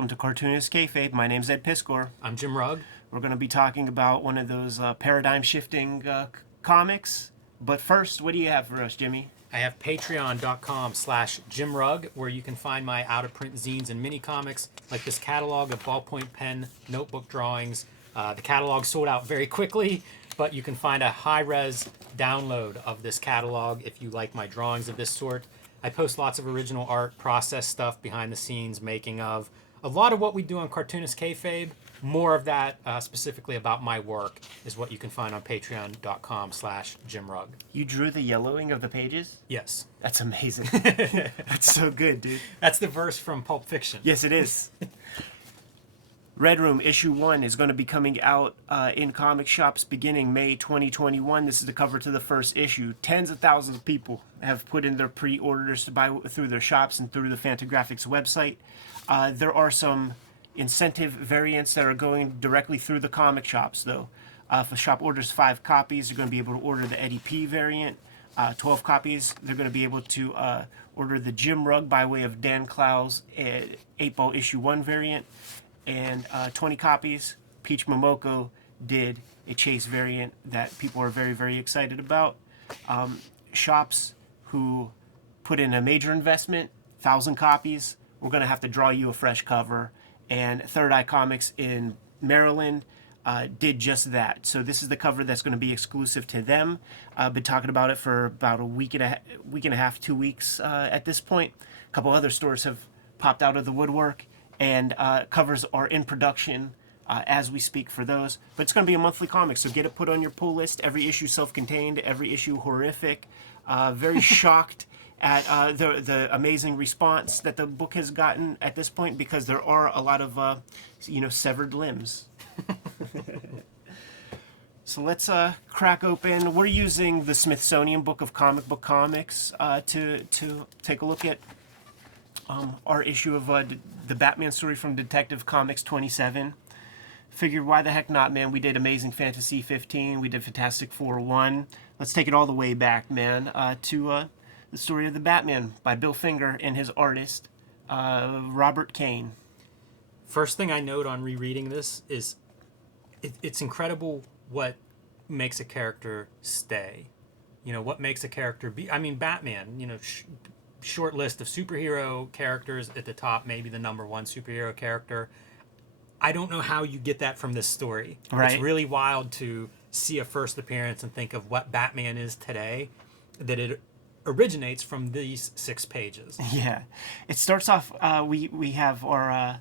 welcome to Cartoonist Kayfabe. My name's Ed Piskor. I'm Jim Rugg. We're going to be talking about one of those paradigm-shifting comics. But first, what do you have for us, Jimmy? I have patreon.com/JimRugg, where you can find my out-of-print zines and mini-comics, like this catalog of ballpoint pen notebook drawings. The catalog sold out very quickly, but you can find a high-res download of this catalog if you like my drawings of this sort. I post lots of original art, process stuff, behind the scenes, making of. A lot of what we do on Cartoonist Kayfabe, more of that specifically about my work, is what you can find on patreon.com/JimRugg. You drew the yellowing of the pages? Yes. That's amazing. That's so good, dude. That's the verse from Pulp Fiction. Yes, it is. Red Room issue 1 is going to be coming out in comic shops beginning May 2021. This is the cover to the first issue. Tens of thousands of people have put in their pre-orders to buy through their shops and through the Fantagraphics website. There are some incentive variants that are going directly through the comic shops, though. If a shop orders 5 copies, you're going to be able to order the Eddie P variant. 12 copies, they're going to be able to order the Jim Rugg by way of Dan Clow's 8-ball issue 1 variant. And 20 copies, Peach Momoko did a Chase variant that people are very, very excited about. Shops who put in a major investment, 1,000 copies, we're going to have to draw you a fresh cover. And Third Eye Comics in Maryland did just that. So this is the cover that's going to be exclusive to them. I've been talking about it for about a week and a half, 2 weeks at this point. A couple other stores have popped out of the woodwork. And covers are in production as we speak for those. But it's going to be a monthly comic, so get it put on your pull list. Every issue self-contained, every issue horrific. Very shocked at the amazing response that the book has gotten at this point, because there are a lot of severed limbs. So let's crack open. We're using the Smithsonian Book of Comic Book Comics to take a look at our issue of the Batman story from Detective Comics 27. Figured, why the heck not, man? We did Amazing Fantasy 15. We did Fantastic Four 1. Let's take it all the way back, man, to the story of the Batman by Bill Finger and his artist, Robert Kane. First thing I note on rereading this is it's incredible what makes a character stay. You know, what makes a character be... I mean, Batman, short list of superhero characters at the top, maybe the number one superhero character. I don't know how you get that from this story. Right. It's really wild to see a first appearance and think of what Batman is today, that it originates from these 6 pages. Yeah. It starts off, we have our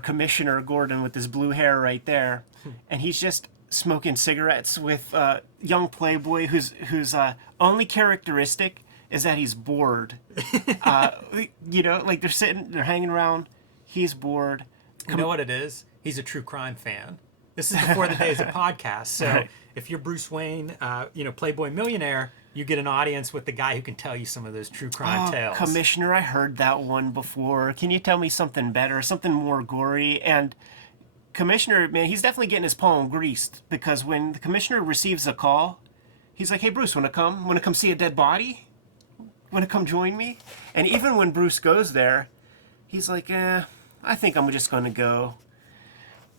Commissioner Gordon with his blue hair right there, and he's just smoking cigarettes with young Playboy whose only characteristic is that he's bored. Like they're hanging around. He's bored. You know what it is? He's a true crime fan. This is before the days of podcasts. So right. If you're Bruce Wayne, Playboy millionaire, you get an audience with the guy who can tell you some of those true crime tales. Commissioner, I heard that one before. Can you tell me something better, something more gory? And Commissioner, man, he's definitely getting his palm greased, because when the Commissioner receives a call, he's like, "Hey, Bruce, want to come see a dead body? Want to come join me?" And even when Bruce goes there, he's like, I think I'm just going to go.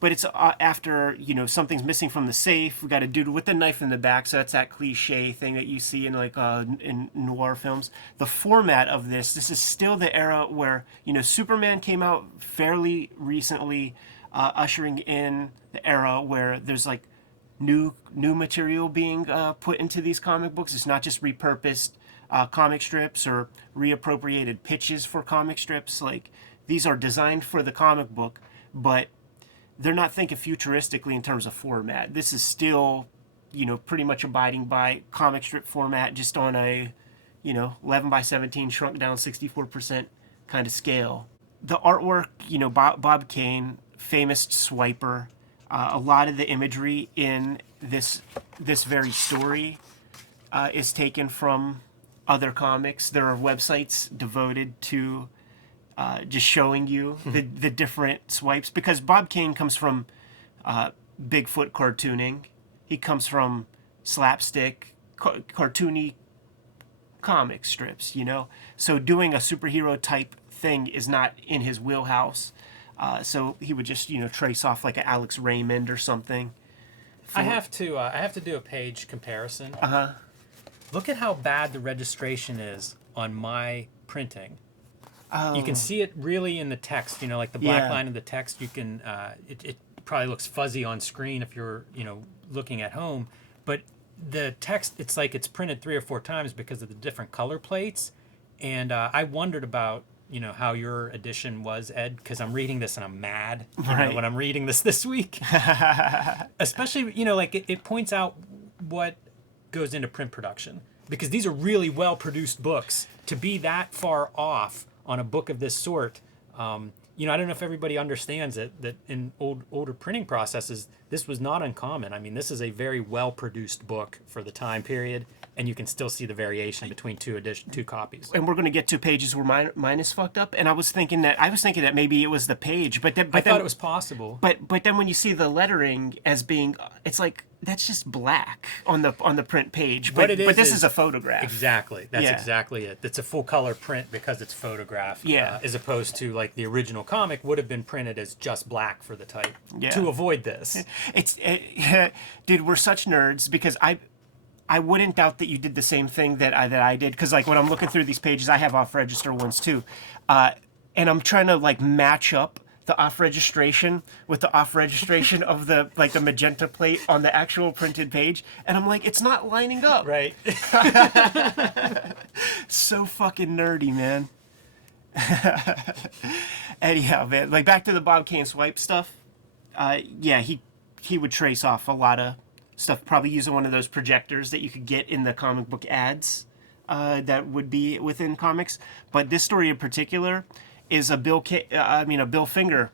But it's after, something's missing from the safe. We got a dude with a knife in the back, so that's that cliche thing that you see in in noir films. The format of this is still the era where, Superman came out fairly recently, ushering in the era where there's new material being put into these comic books. It's not just repurposed comic strips or reappropriated pitches for comic strips. These are designed for the comic book, but they're not thinking futuristically in terms of format. This is still, pretty much abiding by comic strip format, just on a, 11 by 17 shrunk down 64% kind of scale. The artwork, Bob Kane, famous swiper. A lot of the imagery in this very story is taken from other comics. There are websites devoted to just showing you the different swipes, because Bob Kane comes from Bigfoot cartooning. He comes from slapstick, cartoony comic strips, So doing a superhero type thing is not in his wheelhouse. So he would just trace off like an Alex Raymond or something. I have to do a page comparison. Uh-huh. Look at how bad the registration is on my printing. Oh. You can see it really in the text, like the black Yeah. line of the text. You can, it probably looks fuzzy on screen if you're, looking at home. But the text, it's like it's printed 3 or 4 times because of the different color plates. And I wondered about, how your edition was, Ed, because I'm reading this and I'm mad Right. when I'm reading this week. Especially, like it points out what goes into print production. Because these are really well-produced books. To be that far off on a book of this sort, I don't know if everybody understands it, that in older printing processes, this was not uncommon. I mean, this is a very well-produced book for the time period, and you can still see the variation between two copies. And we're going to get to pages where mine is fucked up. And I was thinking that maybe it was the page, but then I thought it was possible. But then when you see the lettering as being, it's like that's just black on the print page. But this is a photograph. Exactly. That's Yeah. exactly it. It's a full color print because it's photographed. Yeah. As opposed to like the original comic would have been printed as just black for the type Yeah. to avoid this. Dude, we're such nerds because I wouldn't doubt that you did the same thing that I did, because like when I'm looking through these pages, I have off register ones too, and I'm trying to like match up the off registration with the off registration of the magenta plate on the actual printed page, and I'm like, it's not lining up. Right. So fucking nerdy, man. Anyhow, man, like back to the Bob Kane swipe stuff. Yeah, he would trace off a lot of stuff, probably using one of those projectors that you could get in the comic book ads that would be within comics. But this story in particular is a Bill Finger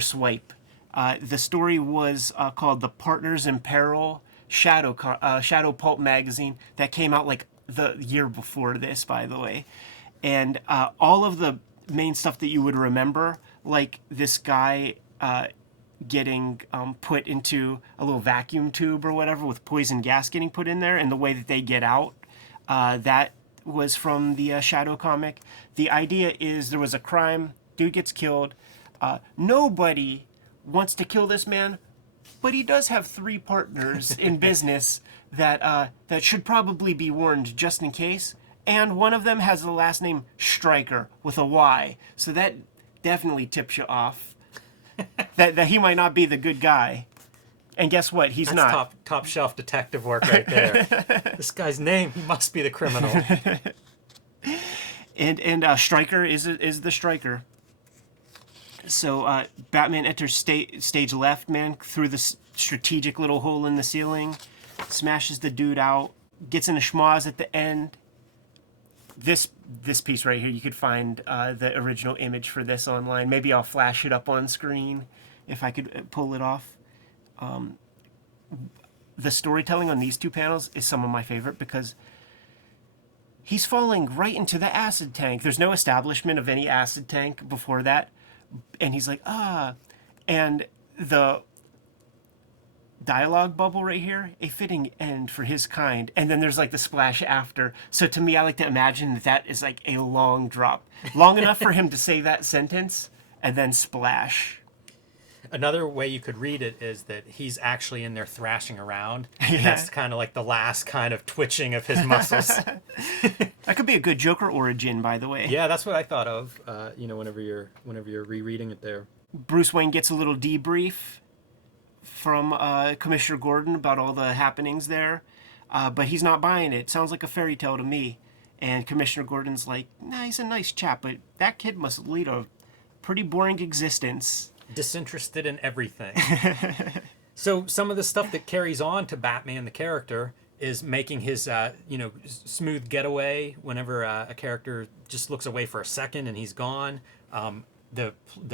swipe. The story was called "The Partners in Peril," Shadow Pulp magazine that came out like the year before this, by the way, and all of the main stuff that you would remember, like this guy getting put into a little vacuum tube or whatever with poison gas getting put in there, and the way that they get out, that was from the Shadow comic. The idea is there was a crime, dude gets killed, nobody wants to kill this man, but he does have 3 partners in business that should probably be warned just in case, and one of them has the last name Stryker with a Y, so that definitely tips you off that he might not be the good guy. And guess what? He's That's not. top shelf detective work right there. This guy's name, he must be the criminal. And Stryker is the striker. So Batman enters stage left, man, through the strategic little hole in the ceiling, smashes the dude out, gets in a schmoz at the end. This piece right here, you could find the original image for this online. Maybe I'll flash it up on screen if I could pull it off. The storytelling on these 2 panels is some of my favorite because he's falling right into the acid tank. There's no establishment of any acid tank before that. And he's like, and the dialogue bubble right here, a fitting end for his kind. And then there's like the splash after. So to me, I like to imagine that is like a long drop. Long enough for him to say that sentence and then splash. Another way you could read it is that he's actually in there thrashing around. Yeah. And that's kind of like the last kind of twitching of his muscles. That could be a good Joker origin, by the way. Yeah, that's what I thought of. Whenever you're rereading it there. Bruce Wayne gets a little debrief from Commissioner Gordon about all the happenings there, but he's not buying it. Sounds like a fairy tale to me. And Commissioner Gordon's like, nah, he's a nice chap, but that kid must lead a pretty boring existence. Disinterested in everything. So some of the stuff that carries on to Batman the character is making his smooth getaway whenever a character just looks away for a second and he's gone. The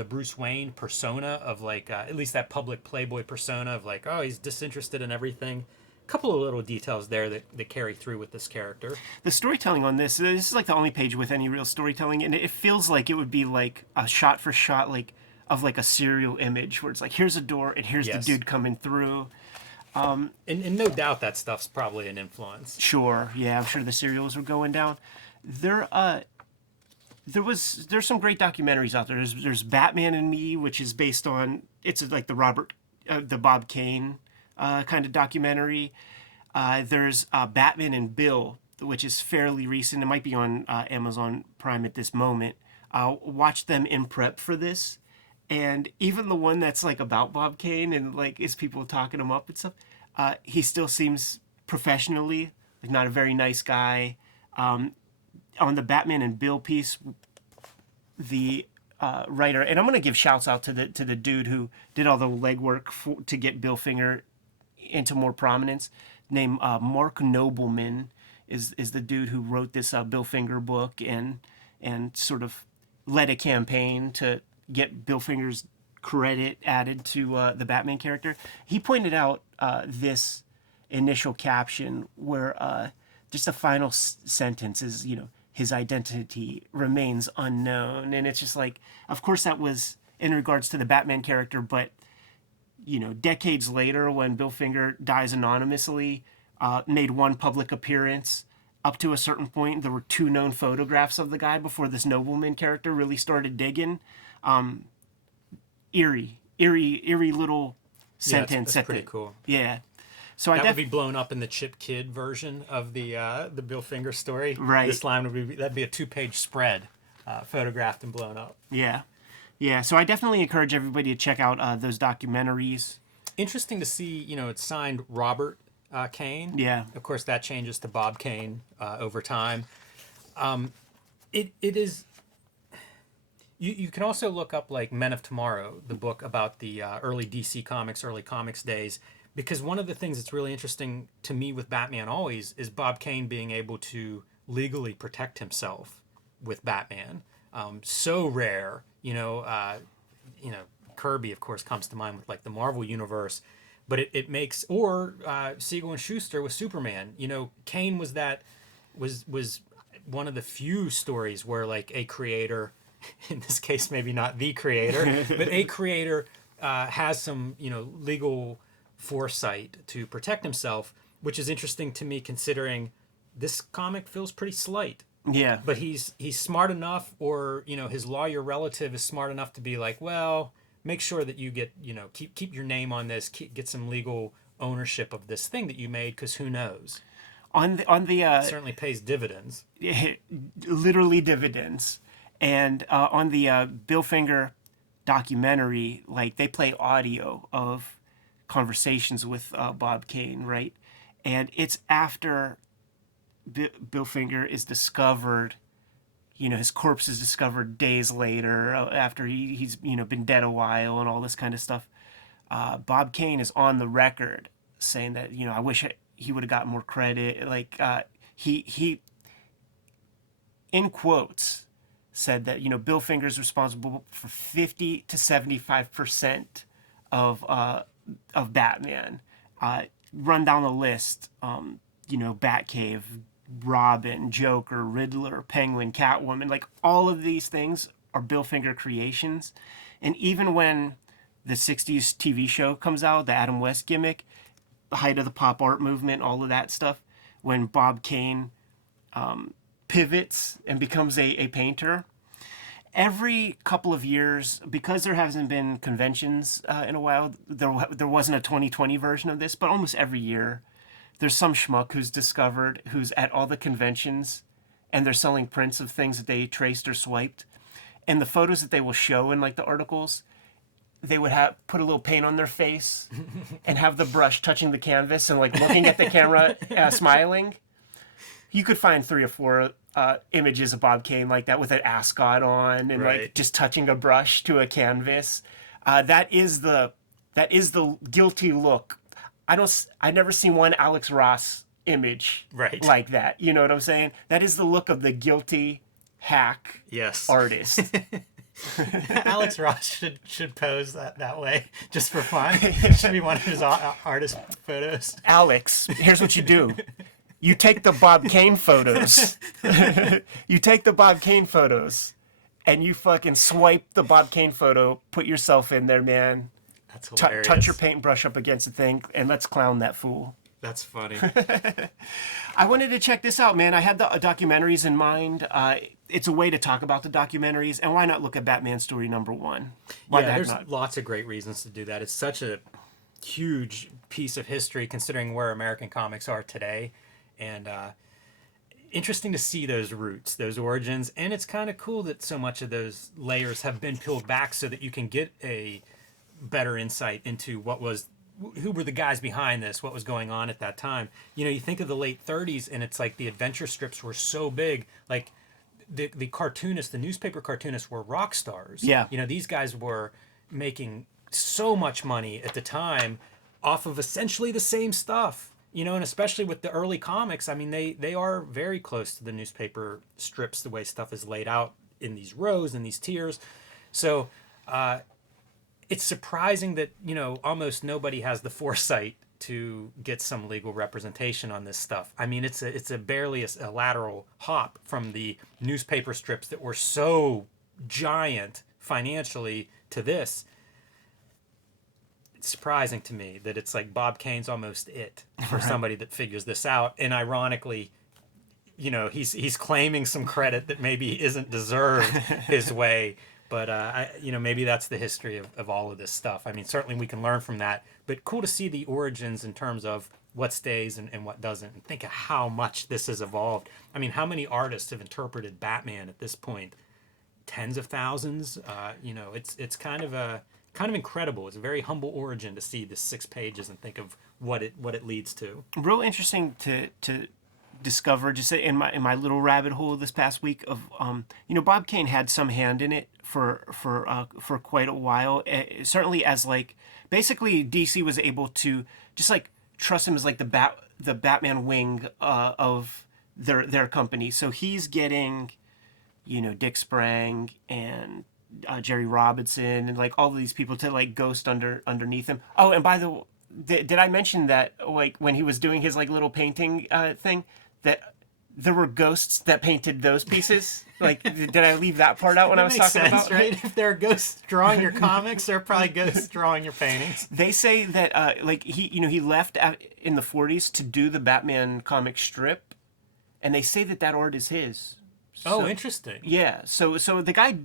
Bruce Wayne persona of like at least that public playboy persona of like, oh, he's disinterested in everything. A couple of little details there that carry through with this character. The storytelling on this is like the only page with any real storytelling, and it feels like it would be like a shot for shot of like a serial image where it's like, here's a door and here's Yes. the dude coming through. And no doubt that stuff's probably an influence. Sure, yeah, I'm sure the serials were going down. There, there's some great documentaries out there. There's Batman and Me, which is based on it's like the Bob Kane kind of documentary. There's Batman and Bill, which is fairly recent. It might be on Amazon Prime at this moment. Watch them in prep for this, and even the one that's like about Bob Kane and like is people talking him up and stuff. He still seems professionally like not a very nice guy. On the Batman and Bill piece, the writer, and I'm going to give shouts out to the dude who did all the legwork to get Bill Finger into more prominence. Named Mark Nobleman is the dude who wrote this Bill Finger book and sort of led a campaign to get Bill Finger's credit added to the Batman character. He pointed out this initial caption where just the final sentence is, his identity remains unknown. And it's just like, of course that was in regards to the Batman character, but, decades later when Bill Finger dies anonymously, made one public appearance, up to a certain point, there were 2 known photographs of the guy before this Nobleman character really started digging. Eerie little sentence. That's pretty cool. Yeah. So that would be blown up in the Chip Kidd version of the Bill Finger story. Right. This line that'd be a 2-page spread, photographed and blown up. Yeah. So I definitely encourage everybody to check out those documentaries. Interesting to see. It's signed Robert Kane. Yeah. Of course, that changes to Bob Kane over time. It is. You can also look up like Men of Tomorrow, the book about the early DC Comics, early comics days. Because one of the things that's really interesting to me with Batman always is Bob Kane being able to legally protect himself with Batman. So rare, Kirby, of course, comes to mind with like the Marvel universe, but it makes, or Siegel and Schuster with Superman. Kane was one of the few stories where like a creator, in this case maybe not the creator, but a creator has some legal foresight to protect himself, which is interesting to me considering this comic feels pretty slight. Yeah. But he's smart enough, or his lawyer relative is smart enough to be like, well, make sure that you get keep your name on this, get some legal ownership of this thing that you made, because who knows. On the it certainly pays dividends. Literally dividends. And on the Bill Finger documentary, like they play audio of conversations with Bob Kane, right? And it's after Bill Finger is discovered, his corpse is discovered days later after he's been dead a while and all this kind of stuff. Bob Kane is on the record saying that I wish he would have gotten more credit. Like he in quotes said that Bill Finger is responsible for 50 to 75% of Batman. Run down the list. Batcave, Robin, Joker, Riddler, Penguin, Catwoman. Like all of these things are Bill Finger creations. And even when the 60s TV show comes out, the Adam West gimmick, the height of the pop art movement, all of that stuff, when Bob Kane pivots and becomes a painter, every couple of years, because there hasn't been conventions in a while, there wasn't a 2020 version of this, but almost every year, there's some schmuck who's at all the conventions, and they're selling prints of things that they traced or swiped. And the photos that they will show in like the articles, they would put a little paint on their face and have the brush touching the canvas and like looking at the camera, smiling. You could find 3 or 4 images of Bob Kane like that with an ascot on and right. like just touching a brush to a canvas. That is the guilty look. I never seen one Alex Ross image right. like that. You know what I'm saying? That is the look of the guilty hack artist. Alex Ross should pose that way just for fun. It should be one of his artist photos. Alex, here's what you do. You take the Bob Kane photos. You take the Bob Kane photos and you fucking swipe the Bob Kane photo, put yourself in there, man. That's hilarious. Touch your paintbrush up against the thing and let's clown that fool. That's funny. I wanted to check this out, man. I had the documentaries in mind. It's a way to talk about the documentaries, and why not look at Batman story #1? Why Yeah, the heck there's not? lots of great reasons to do that. It's such a huge piece of history considering where American comics are today. And interesting to see those roots, those origins. And it's kind of cool that so much of those layers have been peeled back so that you can get a better insight into who were the guys behind this, what was going on at that time. You know, you think of the late 30s and it's like the adventure strips were so big. Like the cartoonists, the newspaper cartoonists were rock stars. Yeah. You know, these guys were making so much money at the time off of essentially the same stuff. You know, and especially with the early comics, I mean, they are very close to the newspaper strips, the way stuff is laid out in these rows and these tiers. So it's surprising that, you know, almost nobody has the foresight to get some legal representation on this stuff. I mean, it's a barely a lateral hop from the newspaper strips that were so giant financially to this. It's surprising to me that it's like Bob Kane's almost it for somebody that figures this out. And ironically, you know, he's claiming some credit that maybe isn't deserved his way. But, you know, maybe that's the history of all of this stuff. I mean, certainly we can learn from that. But cool to see the origins in terms of what stays and what doesn't. And think of how much this has evolved. I mean, how many artists have interpreted Batman at this point? Tens of thousands. You know, it's kind of incredible. It's a very humble origin to see the 6 pages and think of what it leads to. Real interesting to discover just in my little rabbit hole this past week of you know, Bob Kane had some hand in it for quite a while. Certainly as like basically DC was able to just like trust him as like the Batman wing of their company. So he's getting, you know, Dick Sprang and Jerry Robinson and like all of these people to like ghost underneath him. Oh, and by the way, did I mention that like when he was doing his like little painting thing that there were ghosts that painted those pieces? Like, did I leave that part out when I was talking sense, about? Right? If there are ghosts drawing your comics, there are probably ghosts drawing your paintings. They say that like he left in the 40s to do the Batman comic strip, and they say that art is his. Oh, interesting. Yeah, so the guy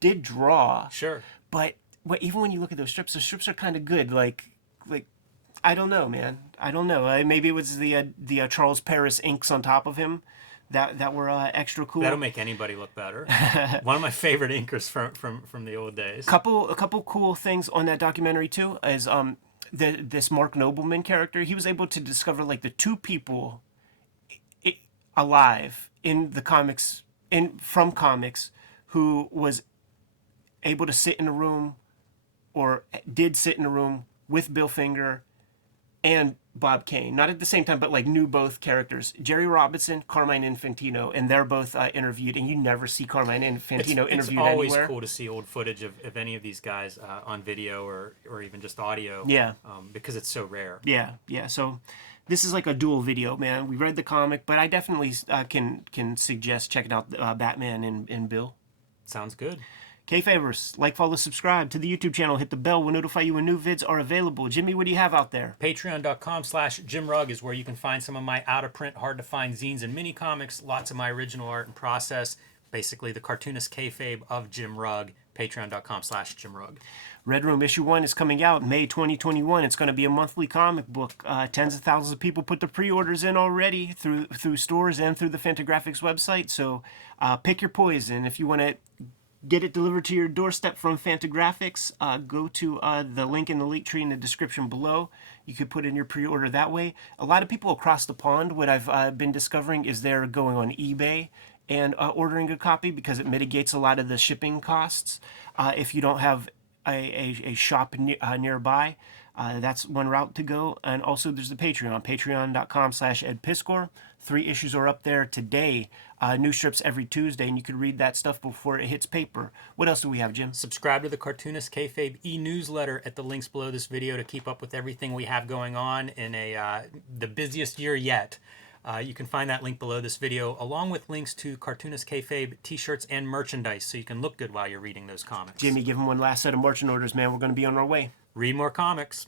did draw. Sure. But even when you look at those strips are kind of good. Like I don't know, man. I don't know. Maybe it was the Charles Paris inks on top of him that were extra cool. That'll make anybody look better. One of my favorite inkers from the old days. A couple cool things on that documentary too is this Mark Nobleman character. He was able to discover like the 2 people alive in the comics from comics who was able to sit in a room or did sit in a room with Bill Finger and Bob Kane, not at the same time, but like knew both characters, Jerry Robinson, Carmine Infantino, and they're both interviewed, and you never see Carmine Infantino interviewed It's always anywhere. cool to see old footage of any of these guys on video or even just audio. Yeah. Because it's so rare. Yeah. So this is like a dual video, man. We read the comic, but I definitely can suggest checking out Batman and Bill. Sounds good. Kayfabers, like, follow, subscribe to the YouTube channel. Hit the bell. We'll notify you when new vids are available. Jimmy, what do you have out there? Patreon.com/JimRugg is where you can find some of my out-of-print, hard-to-find zines and mini-comics, lots of my original art and process, basically the cartoonist kayfabe of Jim Rugg, patreon.com/JimRugg. Red Room issue 1 is coming out May 2021. It's going to be a monthly comic book. Tens of thousands of people put the pre-orders in already through stores and through the Fantagraphics website. So pick your poison. If you want to get it delivered to your doorstep from Fantagraphics, go to the link in the link tree in the description below. You could put in your pre-order that way. A lot of people across the pond, what I've been discovering is they're going on eBay and ordering a copy because it mitigates a lot of the shipping costs. If you don't have a shop nearby, that's one route to go. And also there's the patreon.com/edpiskor. 3 issues are up there today. New strips every Tuesday, and you can read that stuff before it hits paper. What else do we have, Jim? Subscribe to the Cartoonist Kayfabe e-newsletter at the links below this video to keep up with everything we have going on in the busiest year yet. You can find that link below this video, along with links to Cartoonist Kayfabe t-shirts and merchandise, so you can look good while you're reading those comics. Jimmy, give him one last set of marching orders, man. We're going to be on our way. Read more comics.